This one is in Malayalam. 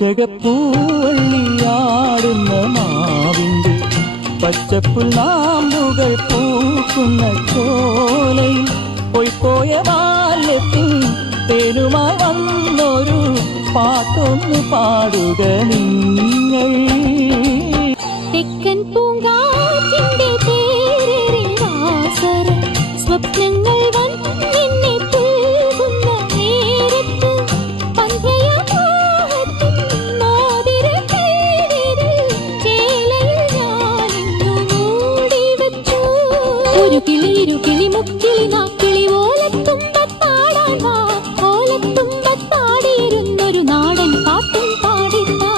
ചകപ്പൂവള്ളിയാടുന്ന മാവിൻ്റെ പച്ചപ്പുൽനാമ്പുകൾ പൂക്കുന്ന ചോലയിൽ പോയ ബാല്യത്തിൽ തേനുമായി വന്നൊരു പാട്ടൊന്നു പാടുക നിങ്ങൾ. തെക്കൻ പൂങ്കാറ്റിന്റെ പേരേറെ വാസര സ്വപ്നങ്ങൾ വന്നെന്നെ പുൽകുന്ന നേരത്ത് പന്ഥ്യയാമോഹത്തിൻ മോതിര കൈവിരൽ ചേലയിൽ ഞാനിന്നു മൂടിവച്ചു. ഒരു കിളി മുക്കിളി നാക്കിളി ഓലത്തുമ്പത്താടാൻ വാ, ഓലത്തുമ്പത്താടിയിരുന്നൊരു നാടൻ പാട്ടും പാടിത്താ.